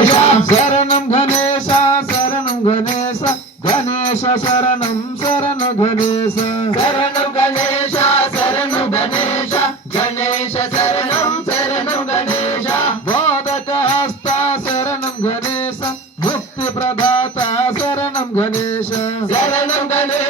గణేశ శరణం గణేశ శరణం గణేశ గణేశ శరణం శరణ గణేశ. శరణు గణేశ శరణు గణేశ గణేశ శరణం శరణు గణేశ. బోధక హస్త శరణం గణేశ ముక్తి ప్రదాత శరణం గణేశ. శరణు గణేశ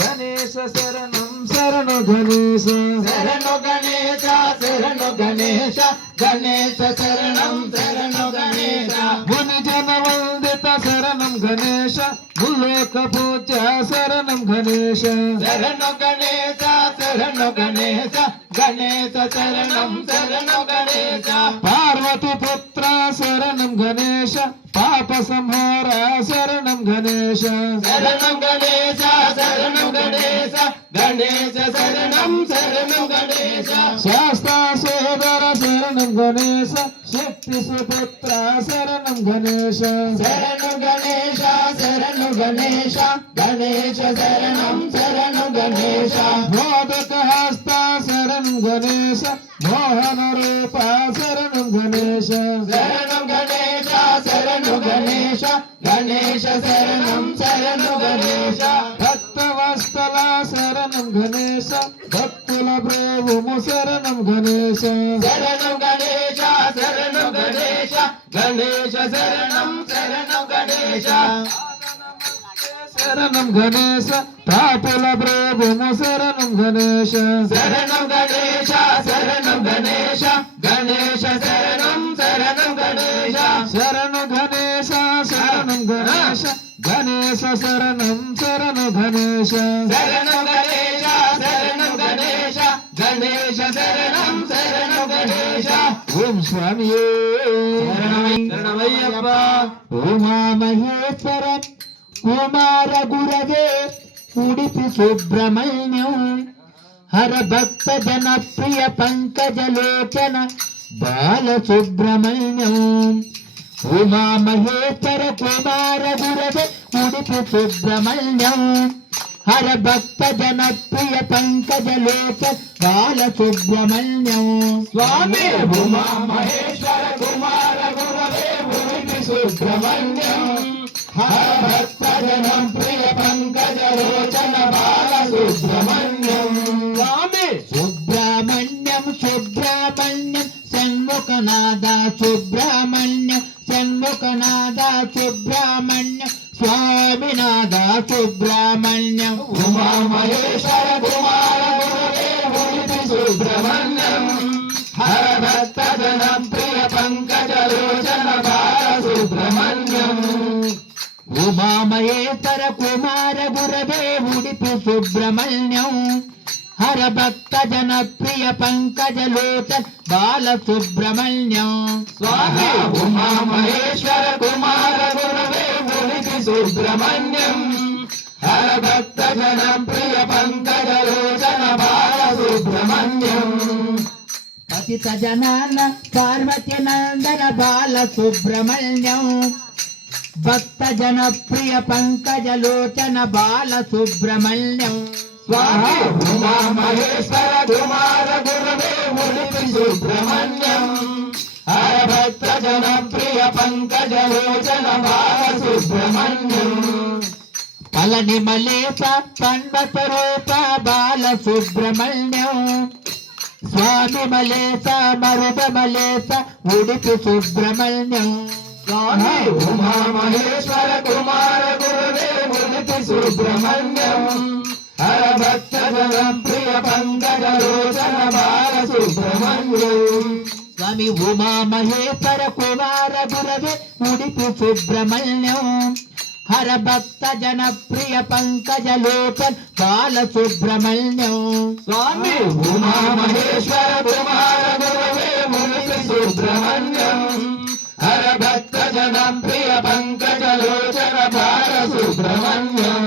గణేశ శరణం శరణ గణేశ. శరణు గణేశ శరణు గణేశ గణేశ శరణం శరణు గణేశ. ముని జన వందిత శరణం గణేశ ముల్లోక పూజ శరణం గణేశ. శరణు గణేశ శరణు గణేశ గణేశ శరణం శరణు గణేశ. పార్వతి పుత్ర గణేశ శక్తి సుపుత్ర శరణం గణేశ. శరణు గణేశ శరణు గణేశ గణేశ శరణం శరణు గణేశ. మోదక హస్త శరణం గణేశ మోహన రూప శరణం గణేశ. శరణు గణేశ శరణు గణేశ గణేశ శరణం శరణు భక్తుల ప్రేమము శరణం గణేశ. శరణు గణేశ శరణు గణేశ గణేశ శరణం శరణు గణేశ. శరణం గణేశ పాపుల ప్రేమము శరణం గణేశ. శరణు గణేశ శరణు గణేశ గణేశ శరణం శరణు గణేశ. శరణు గణేశ శరణం గణేశ గణేశ శరణం శరణు గణేశ. శరణు గణేశ ఓం స్వామి శరణమయ్యప్ప ఉమా మహేశ్వర కుమార గురవే ఉడిపి సుబ్రహ్మణ్యం. హర భక్త జన ప్రియ పంకజలోచన బాల సుబ్రహ్మణ్యం ఉమా మహేశ్వర కుమార గురవే ఉడిపి సుబ్రహ్మణ్యం. హర భక్త జన ప్రియ పంకజలోచన బాల సుబ్రహ్మణ్యం స్వామి! ఉమా మహేశ్వర కుమార గురవే భూమి సుబ్రహ్మణ్యం. హర భక్త జనం ప్రియ పంకజ లోచన బాల సుబ్రహ్మణ్యం స్వామి! సుబ్రహ్మణ్యం సుబ్రహ్మణ్యం షణ్ముఖనాద సుబ్రహ్మణ్యం షణ్ముఖనాద సుబ్రహ్మణ్యం. స్వామినాథ సుబ్రహ్మణ్యం. ఉమా మహేశ్వర కుమార సుబ్రహ్మణ్యం. హర భక్త జనం ప్రియ పంకజ లోచన బాల సుబ్రహ్మణ్యం. ఉమామహేశ్వర కుమార గురవే ఉడిపి సుబ్రహ్మణ్యం. హర భక్త జన ప్రియ పంకజలోచన్ బాల సుబ్రహ్మణ్యం. స్వామి ఉమా మహేశ్వర కుమార గురవే సుబ్రహ్మణ్యం. హర భక్త జనం ప్రియ పంకజ లోచన బాల సుబ్రహ్మణ్యం. పతిత జనాన పార్వతి నందన బాల సుబ్రహ్మణ్యం. భక్త జన ప్రియ పంకజలోచన బాల సుబ్రహ్మణ్యం. స్వామి ఉమా మహేశ్వర కుమార గురవే సుబ్రహ్మణ్యం. భక్త జనం ప్రియ పంకజ లోచన బాల పలని మలేప పండత రూప బాల సుబ్రహ్మణ్యం స్వామి మలేస మరుద మలేస ఉడిపి సుబ్రహ్మణ్యం. స్వామి ఉమా మహేశ్వర కుమార గురువే మునికి సుబ్రహ్మణ్యం. హర భక్త జనం ప్రియ పంకజ రోచన బాల సుబ్రహ్మణ్యం స్వామి ఉమా మహేశ్వర కుమార గురవే ఉడిపి సుబ్రహ్మణ్యం. హర భక్త జన ప్రియ పంకజ లోచన్ బాల సుబ్రహ్మణ్యం. స్వామి ఉమా మహేశ్వర కుమార గురువే మునికి సుబ్రహ్మణ్యం. హర భక్త జనం ప్రియ పంకజ లోచన బాల సుబ్రహ్మణ్యం.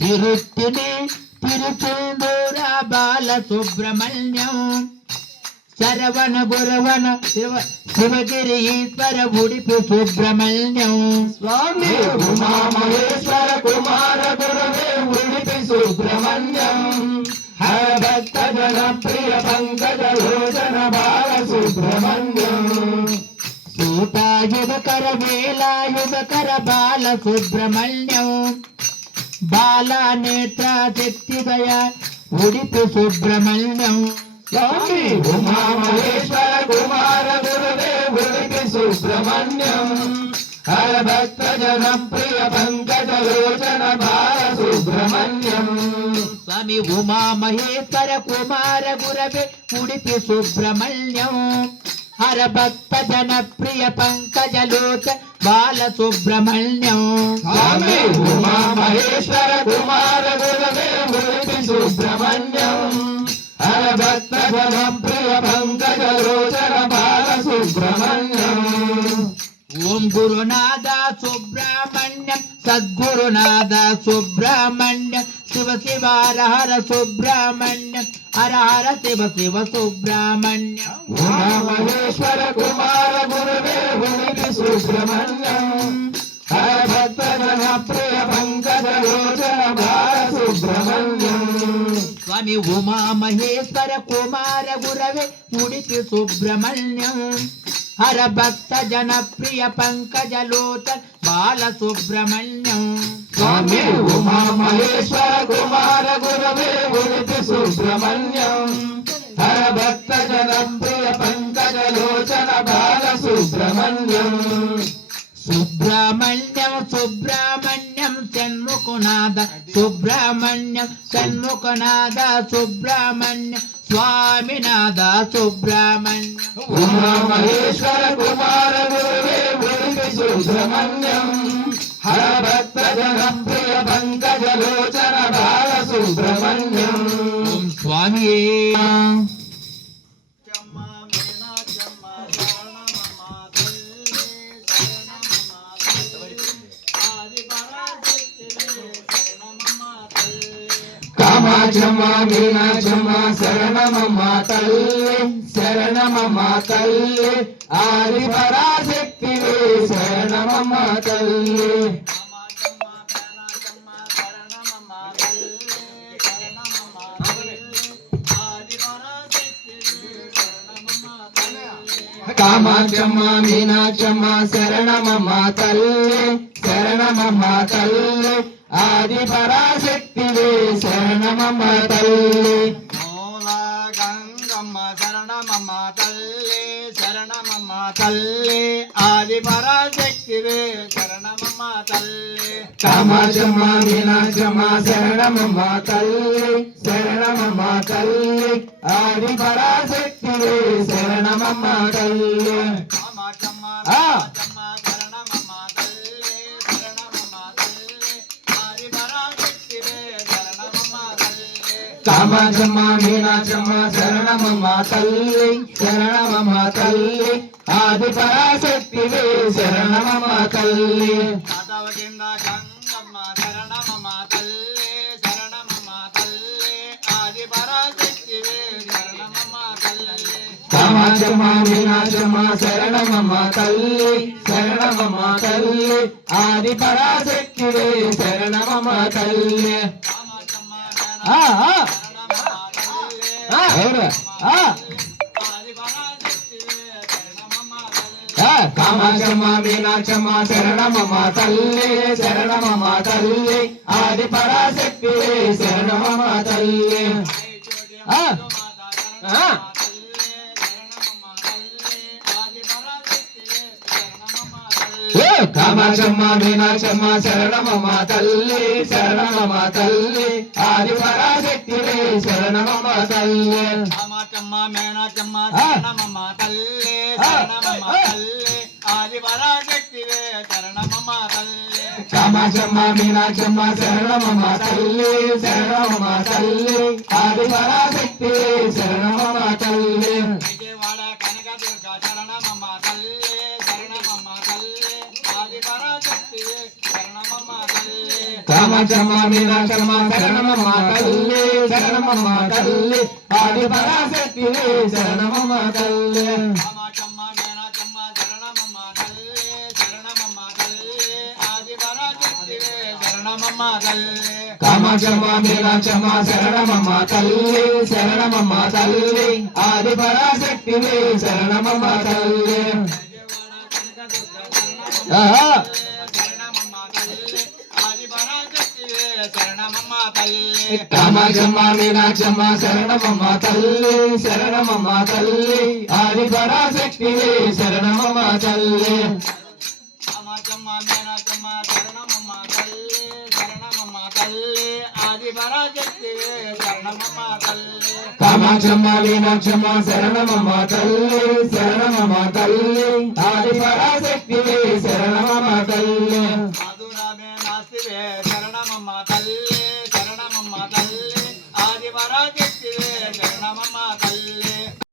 తిరుత్తిని తిరుచెందూర బాల సుబ్రహ్మణ్యం. శరవణ గురవణ శివ శివగిరి ఈశ్వర ఉడిపి సుబ్రహ్మణ్యం. స్వామి! ఉమా మహేశ్వర కుమార గురవే ఉడిపి సుబ్రహ్మణ్యం. హర భక్త జన ప్రియ పంకజ లోచన బాల సుబ్రహ్మణ్యం. సూతాయుధకర వేలాయుధకర బాల సుబ్రహ్మణ్యం. బాల నేత్ర శక్తిదయ ఉడిపి సుబ్రహ్మణ్యం. స్వామి ఉమా కుమార గురుదేవుడికి సుబ్రహ్మణ్యం హర భక్త జన ప్రియ పంకజ లోచన బాల సుబ్రహ్మణ్యం స్వామి ఉమామహేశ్వర కుమార గురవే ఉడిపి సుబ్రహ్మణ్యం. హర భక్త జన ప్రియ పంకజ లోచ బాల సుబ్రహ్మణ్యం. స్వామి ఉమామహేశ్వర కుమార గురవే ఉడిపి సుబ్రహ్మణ్యం. ఓం గురునాథ సుబ్రహ్మణ్యం సద్గురునాథ సుబ్రహ్మణ్యం శివ శివ హర హర సుబ్రహ్మణ్యం హర హర శివ శివ సుబ్రహ్మణ్యం. ఉమా మహేశ్వర కుమార గురవే సుబ్రహ్మణ్యం. స్వామి ఉమా మహేశ్వర కుమార గురవే ఉడిపి సుబ్రహ్మణ్యం. హర భక్త జన ప్రియ పంకజ లోచన్ బాల సుబ్రహ్మణ్యం. స్వామి ఉమా మహేశ్వర కుమార గురవే ఉడిపి సుబ్రహ్మణ్యం. హర భక్త జన ప్రియ పంకజ లోచన బాల సుబ్రహ్మణ్యం సుబ్రహ్మణ్యం. సుబ్రహ్మణ్యం షణ్ముఖనాథ సుబ్రహ్మణ్యం షణ్ముఖనాథ సుబ్రహ్మణ్యం స్వామినాథ సుబ్రహ్మణ్యం. మహేశ్వర కుమార సుబ్రహ్మణ్యం హర భక్త జన ప్రియ పంకజ లోచన బాల సుబ్రహ్మణ్యం. ఓం స్వామి వీణ మీనాక్షమ్మ శరణమ తల్లి శరణమ తల్లి ఆది పరాశక్తివే శరణమ తల్లి కామాక్షమ్మ మీనాక్షమ్మ శరణమ తల్లి శరణమ తల్లి ఆది పరాశక్తివే శరణమమ్మ తల్లి మూల గంగమ్మ శరణమమ్మ తల్లి శరణమమ్మ తల్లి ఆది పరాశక్తివే శరణమమ్మ తల్లి. కామాక్షమ్మ మీనాక్షమ్మ శరణమమ్మ తల్లి శరణమమ్మ తల్లి ఆది పరాశక్తివే శరణమమ్మ తల్లి. కామాక్షమ్మ మీనాక్షమ్మ శరణమమ్మ తల్లి శరణమమ్మ తల్లి. ఆది పరాశక్తివే శరణమమ్మ తల్లి. శరణమమ్మ తల్లి శరణమమ్మ తల్లి. ఆది పరాశక్తివే శరణమమ్మ తల్లి. కామాక్షమ్మ మీనాక్షమ్మ శరణమమ్మ తల్లి శరణమమ్మ తల్లి. ఆది పరాశక్తివే శరణమమ్మ తల్లి. కామాక్షమ్మ ఆ, కామాక్షమ్మ మీనాక్షమ్మ శరణమమ్మ తల్లి శరణమమ్మ తల్లి ఆది పరాశక్తివే శరణమమ్మ తల్లి. ఆ, ఆ, ఏ, కామాక్షమ్మ మీనాక్షమ్మ తల్లి శరణమమ్మ తల్లి ఆది పరాశక్తివే తల్లి తల్లి తల్లి ఆది పరాశక్తివే తల్లి. తల్లి తల్లి ఆది పరాశక్తివే తల్లి విజయవాడ కనకదుర్గ శరణమమ్మ తల్లి. ఆది పరాశక్తివే మీరా తల్లి కామ తల్లి శరణమమ్మ తల్లి ఆది పరాశక్తి శరణమమ్మ తల్లి కామాక్షమ్మ మీనాక్షమ్మ శరణమమ్మ తల్లి శరణమమ్మ తల్లి ఆది పరాశక్తి శరణమమ్మ తల్లి కామాక్షమ్మ మీనాక్షమ్మ శరణమమ్మ తల్లి శరణమమ్మ తల్లి. ఆది పరాశక్తి శరణమమ్మ పరాశక్తివే శరణమమ్మ తల్లి. కామాక్షమ్మ మీనాక్షమ్మ శరణమమ్మ తల్లి శరణమమ్మ తల్లి. ఆది పరాశక్తివే శరణమమ్మ తల్లి మధురమే నాస్తివే